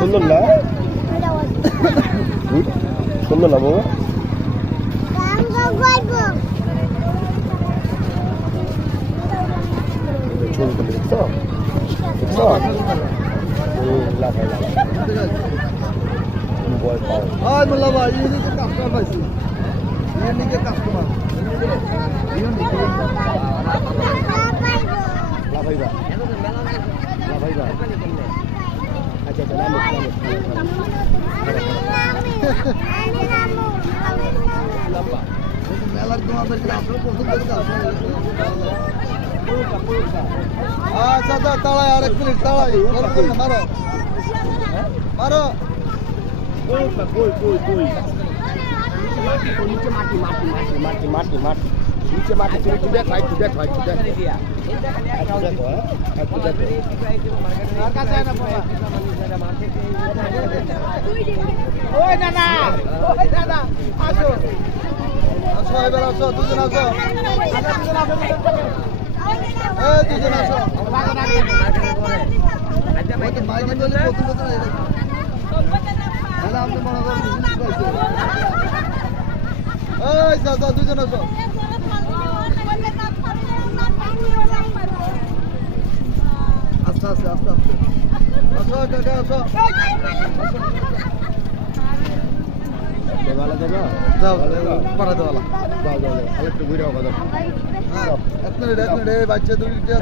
সুন্দর না সুন্দর না বাবা ছবি তুলে দেখছো মেলার তোমাদের আচ্ছা তাড়াই আর 1 মিনিট তাড়াই মারো মারো কই নিচে মাটি নিচে মাটি তুমি দেখ ভাই দেখ দেখো ওই দাদা আসো এবার আসো দুজন আসো দুজন আসো মাইকে বলে প্রথম আমি মনে করি ওই দাদা দুজন আসো আস্তে আস্তে আসো কাকা আসো দেওয়ালা দেবা যাও পাড়া দেওয়ালা যাও আরেকটু ঘুরে হবে দাও হ্যাঁ এক মিনিট বাচ্চা দুইটা